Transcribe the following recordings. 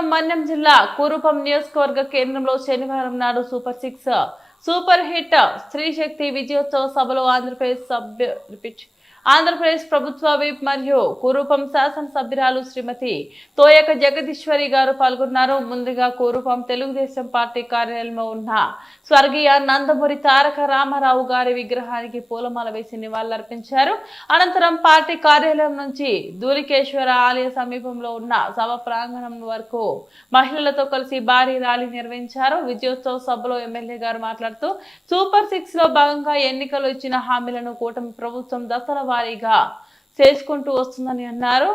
అనంతపురం మన్యం జిల్లా కురుపం నియోజకవర్గ కేంద్రంలో శనివారం నాడు సూపర్ సిక్స్ సూపర్ హిట్ స్త్రీ శక్తి విజయోత్సవ సభలో ఆంధ్రప్రదేశ్ సభ్య రిపీట్. ఆంధ్రప్రదేశ్ ప్రభుత్వ విప్ మరియు కురుపం శాసనసభ్యురాలు శ్రీమతి తోయక జగదీశ్వరి గారు పాల్గొన్నారు. ముందుగా కురుపం తెలుగుదేశం పార్టీ కార్యాలయంలో ఉన్న స్వర్గీయ నందమూరి తారక రామారావు గారి విగ్రహానికి పూలమాల వేసి నివాళులర్పించారు. అనంతరం పార్టీ కార్యాలయం నుంచి దూలికేశ్వర ఆలయ సమీపంలో ఉన్న సభ ప్రాంగణం వరకు మహిళలతో కలిసి భారీ ర్యాలీ నిర్వహించారు. విజయోత్సవ సభలో ఎమ్మెల్యే గారు మాట్లాడుతూ సూపర్ సిక్స్లో భాగంగా ఎన్నికలు ఇచ్చిన హామీలను కూటమి ప్రభుత్వం దశల వారీగా చేసుకుంటూ వస్తుందని అన్నారు.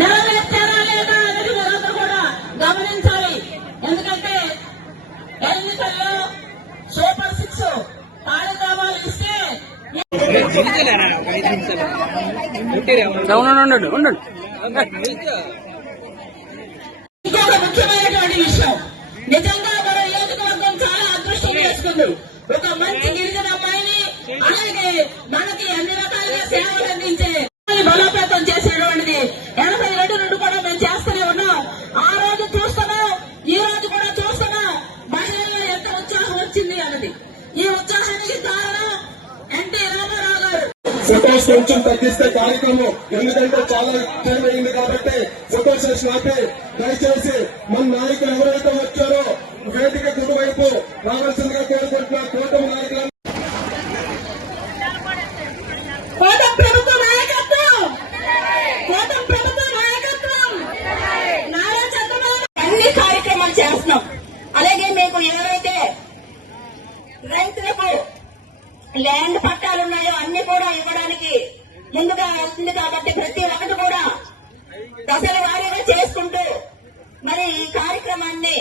నెరవేర్చారా లేదా అనేది మీరందరూ కూడా గమనించాలి. ఎందుకంటే ఎన్నికల్లో సూపర్ సిక్స్ కార్యక్రమాలు ఇస్తే ఉండండి ఉండండి ఉండండి. ఇంకొక ముఖ్యమైనటువంటి విషయం. నిజంగా మన నియోజకవర్గం చాలా అదృష్టం చేసుకుంది. ఒక మంచి గిరిజన అమ్మాయిని అలాగే మనకి అన్ని రకాలుగా సేవలు అందించే బలోపేతం చేసేటువంటిది ఎనభై ఏడు నుండి కూడా మేము చేస్తూనే ఉన్నాం ఆ రోజు చూస్తున్నాం ఈ రోజు కూడా చూస్తున్నాం మహిళల్లో ఎంత ఉత్సాహం వచ్చింది అన్నది ఈ ఉత్సాహానికి కారణం ఎన్టీ రామారావు గారు ఫొటోస్ కొంచెం తగ్గిస్తే కార్యక్రమం ఎందుకంటే చాలా టైం అయింది కాబట్టి ఫొటోస్ ఆపి దయచేసి మన నాయకులు ఎవరైతే వచ్చారో వేదిక కుడివైపు రావాల్సిందిగా కోరుకుంటున్నా. కూటమి నాయకులు అన్ని కార్యక్రమాలు చేస్తున్నాం. అలాగే మీకు ఏవైతే రైతులకు ల్యాండ్ పట్టాలు ఉన్నాయో కూడా ఇవ్వడానికి ముందుగా వస్తుంది కాబట్టి ప్రతి ఒక్కటి కూడా దశల వారీగా చేసుకుంటూ మరి ఈ కార్యక్రమాన్ని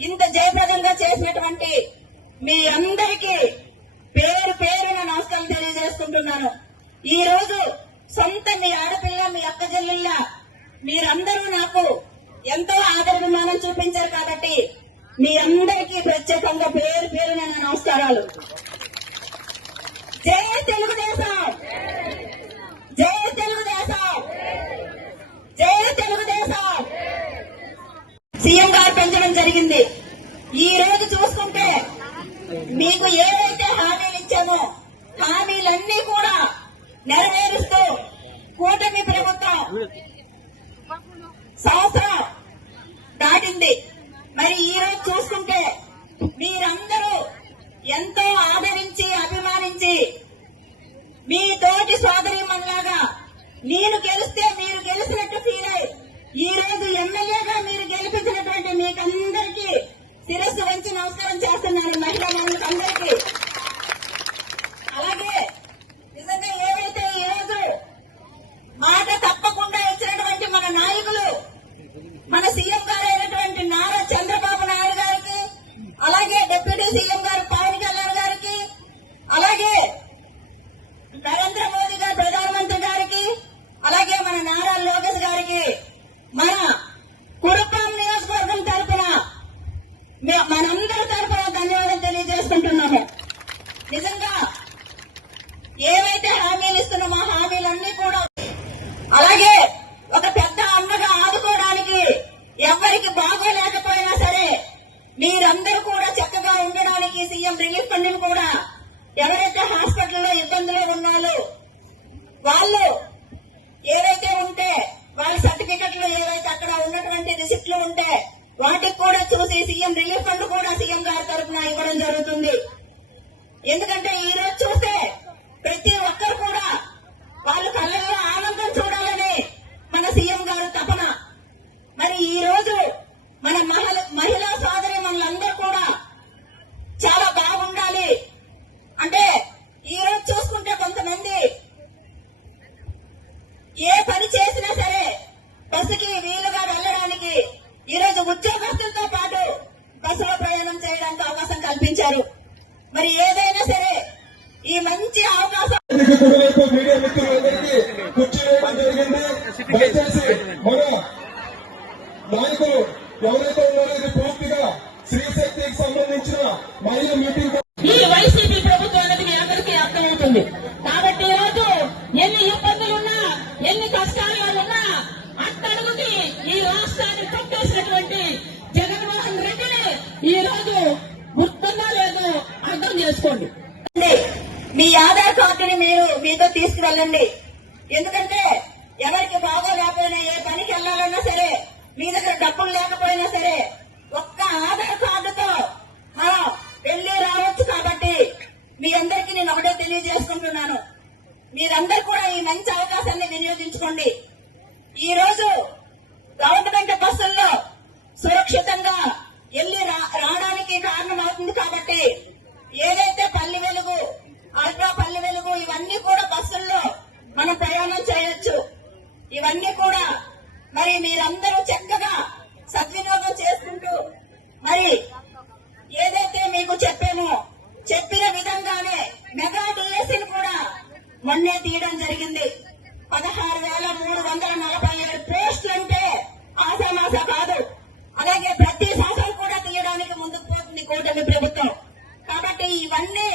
ఇంత జయప్రదంగా చేసినటువంటి మీ అందరికీ పేరు పేరున నమస్కారం తెలియజేసుకుంటున్నాను. ఈ రోజు సొంత మీ ఆడపిల్ల మీ అక్క చెల్లెళ్ళ మీరందరూ నాకు ఎంతో ఆదరభిమానం చూపించారు కాబట్టి మీ అందరికీ ప్రత్యేకంగా పేరు పేరున నమస్కారాలు. జై తెలుగుదేశం జై తెలుగుదేశం జై తెలుగుదేశం సీఎం గారు పెంచడం జరిగింది ఈ రోజు చూసుకుంటే మీకు ఏవైతే హామీలు ఇచ్చామో హామీలన్నీ కూడా నెరవేరుస్తూ కూటమి ప్రభుత్వం సంవత్సరం దాటింది మరి ఈ రోజు చూసుకుంటే మీరందరూ ఎంతో ఆదరించి అభిమానించి మీ తోటి సోదరి మనలాగా నేను గెలిస్తే మీరు గెలిచినట్టు ఫీల్ అయ్యి ఈ రోజు ఎమ్మెల్యేగా మీరు గెలిపించినటువంటి మీకందరికీ శిరస్సు వంచి నమస్కారం చేస్తున్నాను మహిళా అందరికీ అలాగే నిజంగా ఏవైతే ఈ రోజు మాట తప్పకుండా ఇచ్చినటువంటి మన నాయకులు మన సీఎం గారు అయినటువంటి నారా చంద్రబాబు నాయుడు గారికి అలాగే డిప్యూటీ సీఎం గారు పవన్ కళ్యాణ్ గారికి అలాగే నరేంద్ర మోదీ గారు ప్రధానమంత్రి గారికి అలాగే మన నారా లోకేష్ గారికి మన కురుపాం నియోజకవర్గం తరపున మే- మనందరి తరపున ధన్యవాదాలు తెలియజేసుకుంటున్నాము నిజంగా ఏవైతే హామీలు ఇస్తున్నామో ఆ హామీలన్నీ కూడా అలాగే ఒక పెద్ద అన్నగా ఆదుకోవడానికి ఎవరికి బాగోలేకపోయినా సరే మీరందరూ కూడా చక్కగా ఉండడానికి సీఎం రిలీఫ్ ఫండ్ కూడా ఎవరైతే హాస్పిటల్లో ఇబ్బందులు ఉన్నారో వాళ్ళు ఏవైతే ఉంటే వాళ్ళ సర్టిఫికెట్లు ఏవైతే అక్కడ ఉన్నటువంటి రిసిప్ట్లు ఉంటే వాటికి కూడా చూసి సీఎం రిలీఫ్ ఫండ్ కూడా సీఎం గారి తరఫున ఇవ్వడం జరుగుతుంది. ఎందుకంటే ఈ రోజు చూస్తే ప్రతి ఒక్కరు కూడా వాళ్ళ కళ్ళల్లో ఆనందం చూడాలని మన సీఎం గారు తపన. మరి ఈ రోజు మన మహిళ మహిళా సోదరి మనలందరూ కూడా చాలా బాగుండాలి అంటే ఈ రోజు చూసుకుంటే కొంతమంది ఏ పని చేసినా సరే బస్సుకి వీలుగా వెళ్ళడానికి ఈ రోజు ఉద్యోగస్తులతో పాటు బస్సులో ప్రయాణం చేయడానికి అవకాశం కల్పించారు. మరి ఏదైనా సరే ఈ మంచి అవకాశం గుర్తుందో లేదో అర్థం చేసుకోండి. మీ ఆధార్ కార్డుని మీరు మీతో తీసుకువెళ్ళండి. ఎందుకంటే ఎవరికి బాగా లేకపోయినా ఏ పనికి వెళ్ళాలన్నా సరే మీ దగ్గర డబ్బులు లేకపోయినా సరే ఒక్క ఆధార్ కార్డుతో మనం వెళ్ళి రావచ్చు కాబట్టి మీ అందరికీ నేను ఒకటే తెలియజేసుకుంటున్నాను. మీరందరూ కూడా ఈ మంచి అవకాశాన్ని వినియోగించుకోండి. ఈ రోజు గవర్నమెంట్ కాబట్టి ఏదైతే పల్లి వెలుగు అల్ట్రా పల్లి వెలుగు ఇవన్నీ కూడా బస్సుల్లో మనం ప్రయాణం చేయొచ్చు. ఇవన్నీ కూడా మరి మీరందరూ చక్కగా సద్వినియోగం చేసుకుంటూ మరి ఏదైతే మీకు చెప్పామో చెప్పిన విధంగానే మెగా డిఎస్సీని కూడా మొన్నే తీయడం జరిగింది. పదహారు వేల మూడు వందల నలభై ఏడు పోస్టులు అంటే ఆశామాస కాదు. అలాగే ప్రతి శాసనం కూడా తీయడానికి ముందుకు పోతుంది కూటమి ప్రభుత్వం. பண்ணு